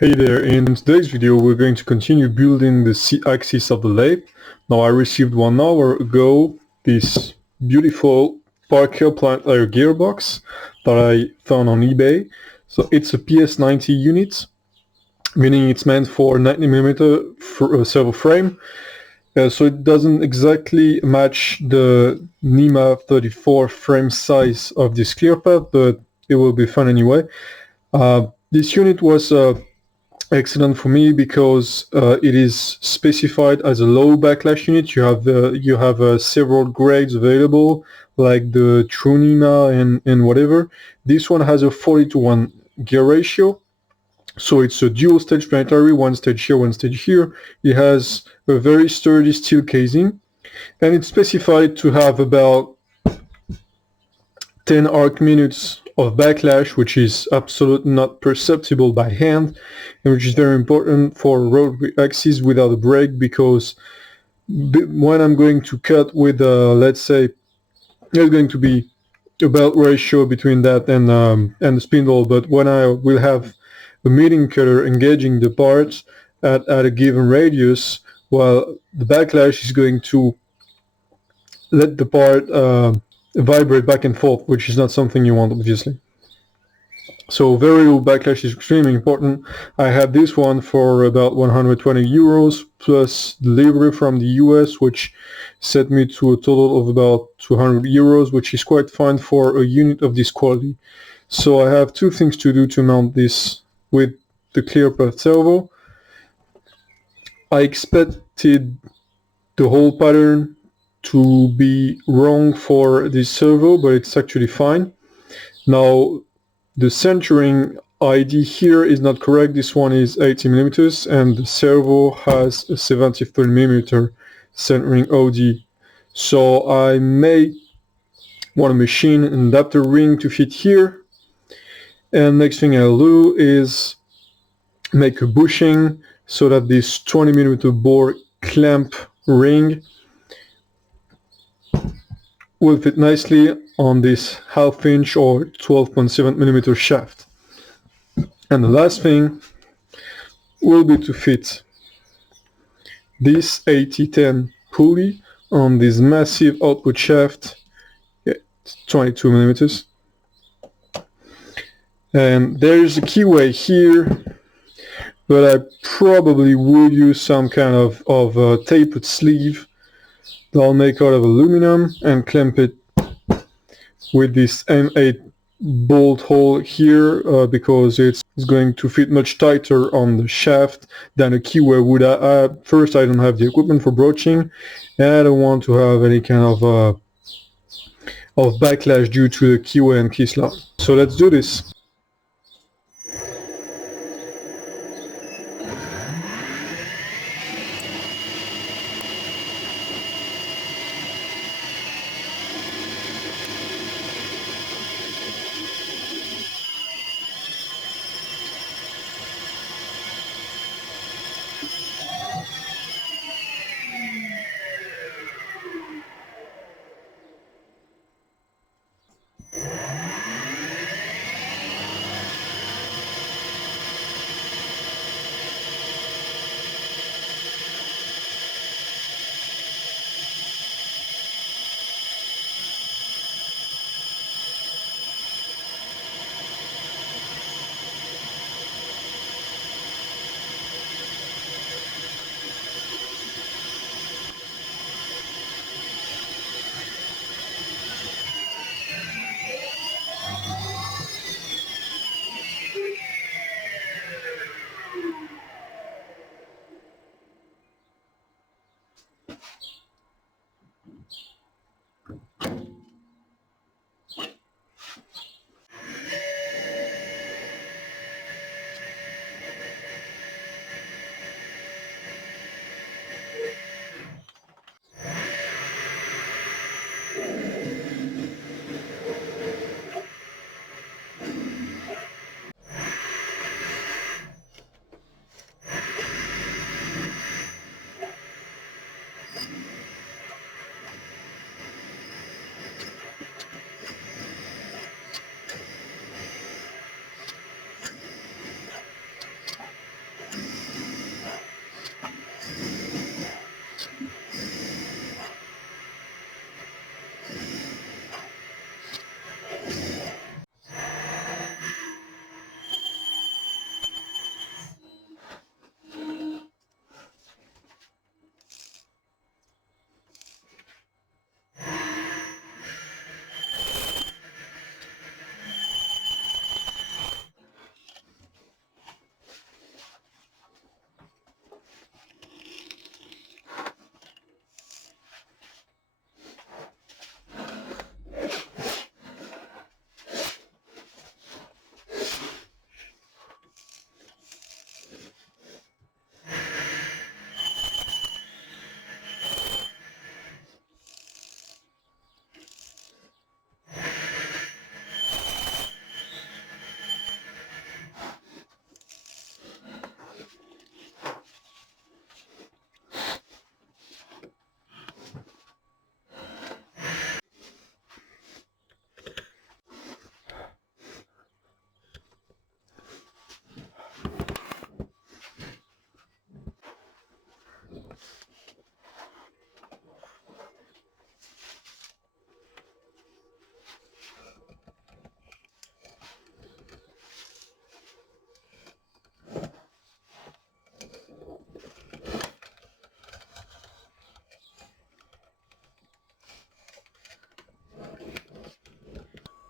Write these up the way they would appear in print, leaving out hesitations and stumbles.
Hey there, in today's video we're going to continue building the C-axis of the lathe. Now I received 1 hour ago this beautiful Parker planetary gearbox that I found on eBay. So it's a PS90 unit, meaning it's meant for 90mm servo frame. So it doesn't exactly match the NEMA 34 frame size of this ClearPath, but it will be fun anyway. This unit was excellent for me because it is specified as a low backlash unit. You have several grades available, like the True NEMA and whatever. This one has a 40:1 gear ratio. So it's a dual stage planetary, one stage here, one stage here. It has a very sturdy steel casing, and it's specified to have about 10 arc minutes of backlash, which is absolutely not perceptible by hand, and which is very important for road axis without a brake, because when I'm going to cut with, let's say, there's going to be a belt ratio between that and the spindle, but when I will have a milling cutter engaging the parts at a given radius, well, the backlash is going to let the part vibrate back and forth, which is not something you want, obviously. So very low backlash is extremely important. I had this one for about 120 euros plus delivery from the US, which set me to a total of about 200 euros, which is quite fine for a unit of this quality. So I have two things to do to mount this with the ClearPath servo. I expected the whole pattern to be wrong for this servo, but it's actually fine. Now, the centering ID here is not correct. This one is 80mm, and the servo has a 73mm centering OD. So I may want to machine an adapter ring to fit here. And next thing I'll do is make a bushing so that this 20mm bore clamp ring will fit nicely on this 1/2 inch or 12.7mm shaft. And the last thing will be to fit this 8010 pulley on this massive output shaft. Yeah, it's 22mm. And there's a keyway here, but I probably would use some kind of tapered sleeve that I'll make out of aluminum and clamp it with this M8 bolt hole here, because it's going to fit much tighter on the shaft than a keyway would. First, I don't have the equipment for broaching, and I don't want to have any kind of backlash due to the keyway and key slot. So let's do this.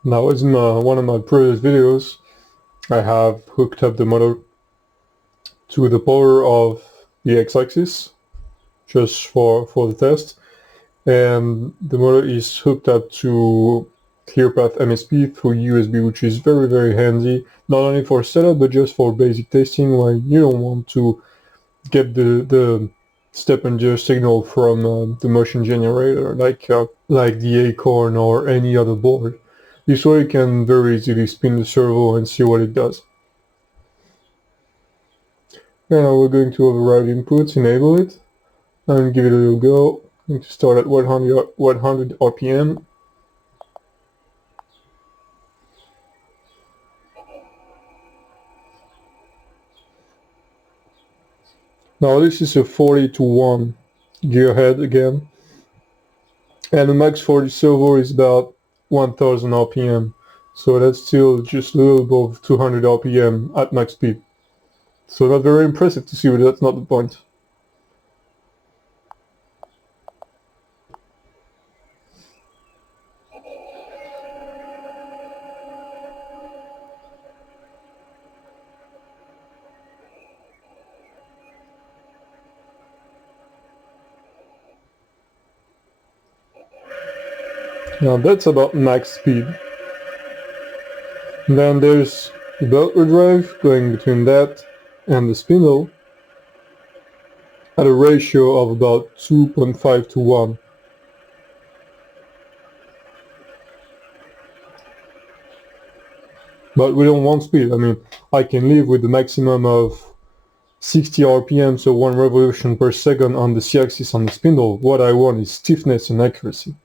Now, as in one of my previous videos, I have hooked up the motor to the power of the x-axis just for the test, and the motor is hooked up to ClearPath MSP through USB, which is very, very handy, not only for setup but just for basic testing when you don't want to get the step and gear signal from the motion generator like the Acorn or any other board. This way you can very easily spin the servo and see what it does. Now we're going to override inputs, enable it, and give it a little go. I'm going to start at 100 RPM. Now this is a 40-to-1 gearhead again, and the max for the servo is about 1000 RPM, so that's still just a little above 200 RPM at max speed. So not very impressive to see, but that's not the point. Now that's about max speed. And then there's the belt drive going between that and the spindle at a ratio of about 2.5 to 1. But we don't want speed. I mean, I can live with the maximum of 60 RPM, so 1 revolution per second on the C-axis on the spindle. What I want is stiffness and accuracy.